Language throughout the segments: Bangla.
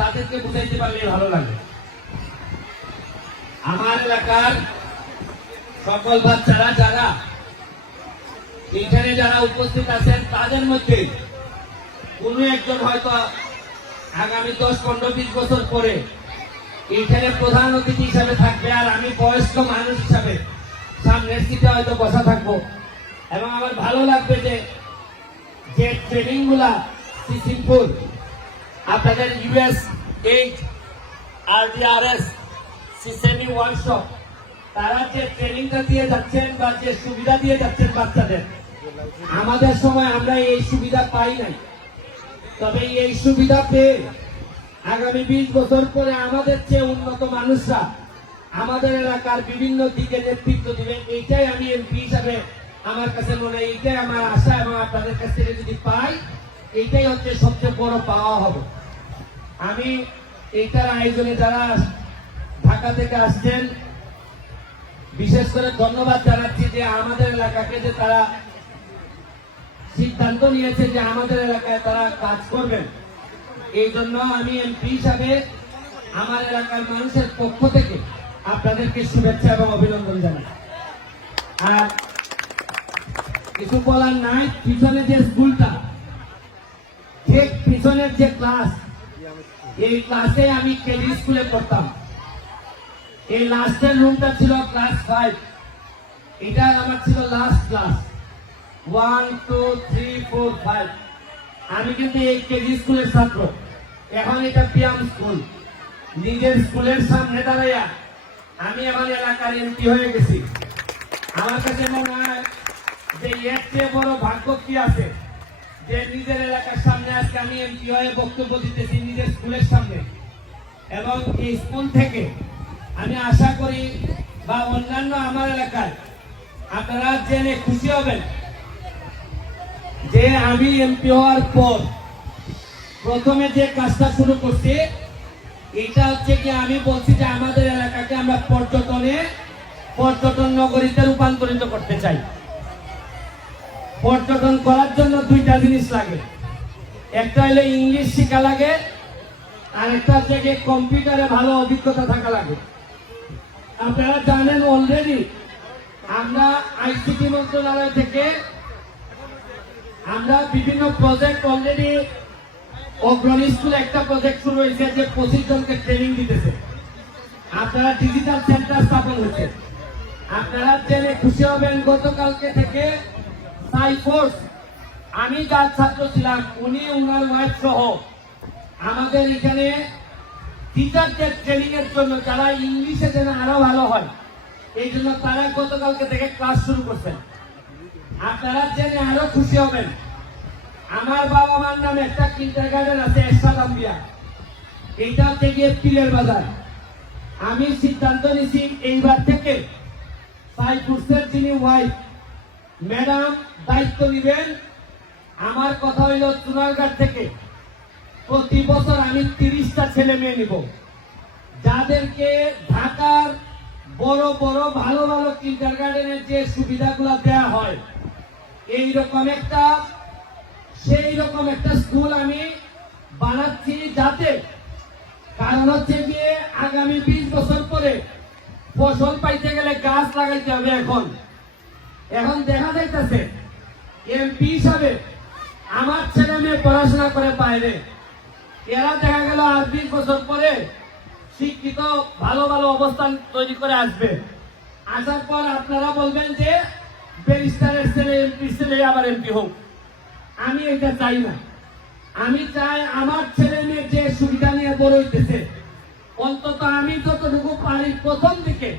তাদেরকে বুঝাইতে পারলে ভালো লাগে। আমার এলাকার সকল বাচ্চারা যারা এখানে যারা উপস্থিত আছেন তাদের মধ্যে কোন একজন হয়তো আগামী 10-15-20 বছর পরে এখানে প্রধান অতিথি হিসাবে থাকবে, আর আমি বয়স্ক মানুষ হিসাবে সামনের সিটে হয়তো বসা থাকবো। এবং আমার ভালো লাগবে যে ট্রেনিং গুলা সিম্পল আপনাদের US8 RDRS সিসেমি ওয়ার্কশপ তারা যে ট্রেনিংটা দিয়ে যাচ্ছেন বা যে সুবিধা দিয়ে যাচ্ছেন বাচ্চাদের, আমাদের সময় আমরা এই সুবিধা পাই নাই। তবে এই সুবিধা পেয়ে আগামী 20 বছর পরে আমাদের চেয়ে উন্নত মানুষরা আমাদের এলাকার বিভিন্ন দিকে নেতৃত্ব দিবেন। এইটাই আমি এমপি হিসাবে আমার কাছে মনে হয়, এইটাই আমার আশা। এবং আপনাদের কাছ থেকে যদি পাই, এইটাই হচ্ছে সবচেয়ে বড় পাওয়া হবে। আমি এইটার আয়োজনে যারা ঢাকা থেকে আসছেন বিশেষ করে ধন্যবাদ জানাচ্ছি যে আমাদের এলাকাকে যে তারা সিদ্ধান্ত নিয়েছে যে আমাদের এলাকায় তারা কাজ করবেন। এই জন্য আমি এমপি হিসাবে আমার এলাকার মানুষের পক্ষ থেকে আপনাদেরকে শুভেচ্ছা এবং অভিনন্দন জানাই। আর কিছু বলার নাই, পিছনে যে স্কুলটা, ঠিক পিছনের যে ক্লাস, এই ক্লাসে আমি কেজি স্কুলে পড়তাম। এই লাস্টের রুমটা ছিল ক্লাস 5, এটা আমার ছিল লাস্ট ক্লাস 1 2 3 4 5। আমি কিন্তু এই কেজি স্কুলের ছাত্র। এখন এটা পিয়াম স্কুল। নিজের স্কুলের সামনে দাঁড়াইয়া আমি আমার এলাকার এমপি হয়ে গেছি। আমার কাছে মনে হয় যে এর চেয়ে বড় ভাগ্য কি আছে যে নিজের এলাকার সামনে আজকে আমি এমপি হয়ে বক্তব্য দিতেছি নিজের স্কুলের সামনে। এবং এই স্কুল থেকে আমি আশা করি বা অন্যান্য আমার এলাকায় আপনারা জেনে খুশি হবেন যে আমি এমপি হওয়ার পর প্রথমে যে কাজটা শুরু করছি এটা হচ্ছে কি, আমি বলছি যে আমাদের এলাকাকে আমরা পর্যটন নগরীতে রূপান্তরিত করতে চাই। পর্যটন করার জন্য দুইটা জিনিস লাগে, একটা হলো ইংলিশ শেখা লাগে, আর একটা হচ্ছে কম্পিউটারে ভালো অভিজ্ঞতা থাকা লাগে। আপনারা জানেন অলরেডি আমরা আইসিটি মন্ত্রণালয় থেকে আমরা বিভিন্ন প্রজেক্ট অলরেডি, অগ্রণী স্কুলে একটা প্রজেক্ট শুরু হয়েছে যে 25 জনকে ট্রেনিং দিতেছে। আপনারা ডিজিটাল সেন্টার স্থাপন হচ্ছে। আপনারা জেনে খুশি হবেন গতকালকে থেকে সাইফোর্স, আমি যার ছাত্র ছিলাম উনি উনার ওয়াইফ সহ আমাদের এখানে টিচারদের ট্রেনিং এর জন্য যারা ইংলিশে যেন আরো ভালো হয় এই জন্য তারা গতকালকে থেকে ক্লাস শুরু করছেন। আপনারা জেনে আরো খুশি হবেন, আমার বাবা মার নামে একটা কিন্ডারগার্টেন আছে এরশাদ আম্বিয়া, এইটা হচ্ছে গিয়ে পীরের বাজার। আমি সিদ্ধান্ত নিছি এইবার থেকে সাইফোর্সের যিনি ওয়াইফ ম্যাডাম দায়িত্ব নিবেন। আমার কথা হইল চুনারঘাট থেকে প্রতি বছর আমি 30টা ছেলে মেয়ে নিব, যাদেরকে ঢাকার বড় বড় ভালো ভালো কিন্ডারগার্টেনের যে সুবিধাগুলো দেওয়া হয় সেই রকম একটা স্কুল আমি বানাচ্ছি। যাতে কারণ হচ্ছে গিয়ে আগামী 20 বছর পরে ফসল পাইতে গেলে গাছ লাগাইতে হবে। এখন দেখা যাইতেছে এমপি হিসাবে আমার ছেলে মেয়ে পড়াশোনা করে বাইরে, এরা দেখা গেল আর 20 বছর পরে শিক্ষিত ভালো ভালো অবস্থান তৈরি করে আসবে। আসার পর আপনারা বলবেন যে ব্যারিস্টারের ছেলে এমপি ছেলে আবার এমপি হোক। আমি এটা চাই না। আমি চাই আমার ছেলে মেয়ে যে সুবিধা নিয়ে বড় হইতেছে, অন্তত আমি যতটুকু পারি প্রথম দিকে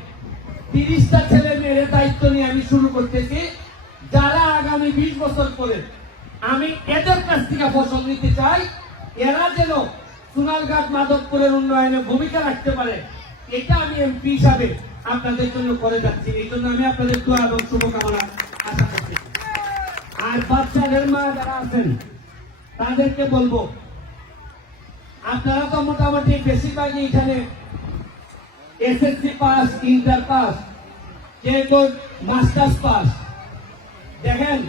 30টা ছেলে মেয়ের দায়িত্ব নিয়ে আমি শুরু করতেছি, যারা আগামী 20 বছর পরে আমি এদের কাছ থেকে ফসল নিতে চাই। এরা যেন সোনারঘাট মাধবপুরের উন্নয়নে ভূমিকা রাখতে পারে, এটা আমি এমপি হিসাবে আপনাদের জন্য করে যাচ্ছি। এই জন্য আমি আপনাদের দোয়া এবং শুভকামনা আশা করছি। আর বাচ্চাদের মা যারা আছেন তাদেরকে বলবো, আপনারা তো মোটামুটি বেশিরভাগই এখানে এসএসসি পাস, ইন্টার পাস, কেউ মাস্টার্স পাস। দেখেন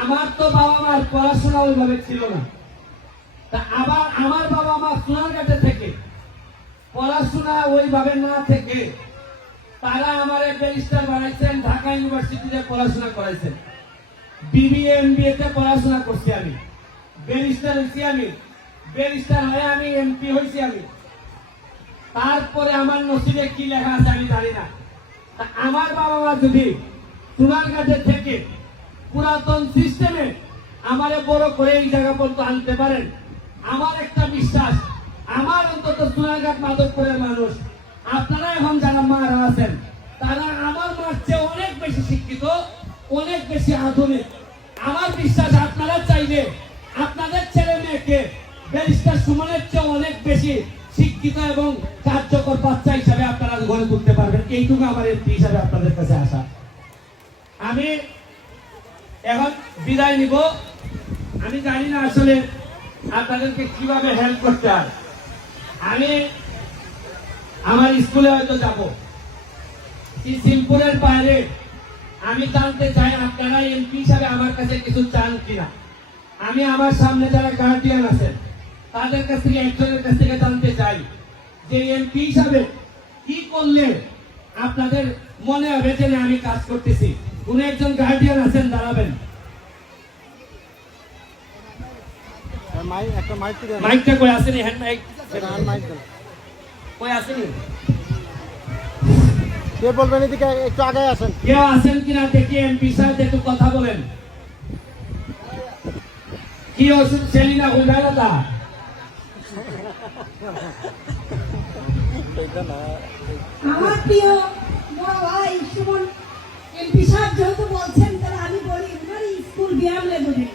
আমার তো বাবা মার পড়াশোনা ওইভাবে ছিল না, তা আবার আমার বাবা মা সোনারঘাটে পড়াশোনা ওইভাবে না থেকে তারা আমার ব্যারিস্টার বানাইছেন, ঢাকা ইউনিভার্সিটিতে পড়াশোনা করাইছেন, বিবিএ এমবিএ তে পড়াশোনা করছি আমি, ব্যারিস্টার হয়েছি আমি, ব্যারিস্টার হয়ে আমি এমপি হয়েছি আমি। তারপরে আমার নসিবে কি লেখা আছে আমি জানি না। তা আমার বাবা মা যদি সোনারঘাটে থেকে পুরাতন সিস্টেমে আমারে বড় করে এই জায়গা পর্যন্ত আনতে পারেন, আমার একটা বিশ্বাস, আমার অন্তত সোনারঘাট মাধবপুরের মানুষ, আপনারা এখন যারা মারা আছেন তারা আমার মার চেয়ে অনেক বেশি শিক্ষিত, অনেক বেশি আধুনিক। আমার বিশ্বাস আপনারা চাইলে আপনাদের ছেলে মেয়েকে ব্যারিস্টার সুমনের চেয়ে অনেক বেশি শিক্ষিত এবং কার্যকর বাচ্চা হিসাবে আপনারা গড়ে তুলতে পারবেন। এইটুকু আমার এমপি হিসাবে আপনাদের কাছে আসা। আমি এখন বিদায় নিব। আমি জানি না আসলে আপনাদেরকে কিভাবে হেল্প করতে হয়। আমি আমার স্কুলে হয়তো যাব, সিম্পুলের বাইরে আমি জানতে চাই আপনারা এমপি হিসাবে আমার কাছে কিছু চান কিনা। আমি আমার সামনে যারা গার্ডিয়ান আছেন তাদের কাছ থেকে একজনের কাছ থেকে জানতে চাই যে এমপি হিসাবে কি করলে আপনাদের মনে হবে যে আমি কাজ করতেছি। কোন একজন গার্ডিয়ান আছেন, দাঁড়াবেন। মাইকটা কই আসেনি? হ্যান্ড মাইক কই আসেনি? কে বলবেন এদিকে একটু আগে আসেন। কেউ আছেন কিনা দেখি এমপি সাহেব একটু কথা বলেন। কি ওষুধ সেলিনা হুদারতা? আমার প্রিয় বড় ভাই সুমন এমপি সাহেব যেহেতু বলছেন, তাহলে আমি বলি ওনার স্কুল ব্যায়াম লেগুনে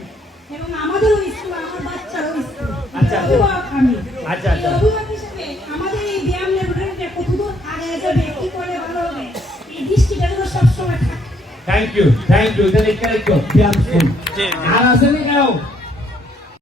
এবং আমাদেরও স্কুল, আমার বাচ্চারও স্কুল। আচ্ছা। অভিভাবক আমি। আচ্ছা, আচ্ছা। এই অভিভাবক হিসেবে আমাদের এই ব্যায়াম লেগুনে কতদূর আগে যাবে, কি করে ভালো হবে, এই দৃষ্টিটা যেন সবসময় থাকে। Thank you, thank you. এটা লিখে রাখো। আর আসেনি কেউ?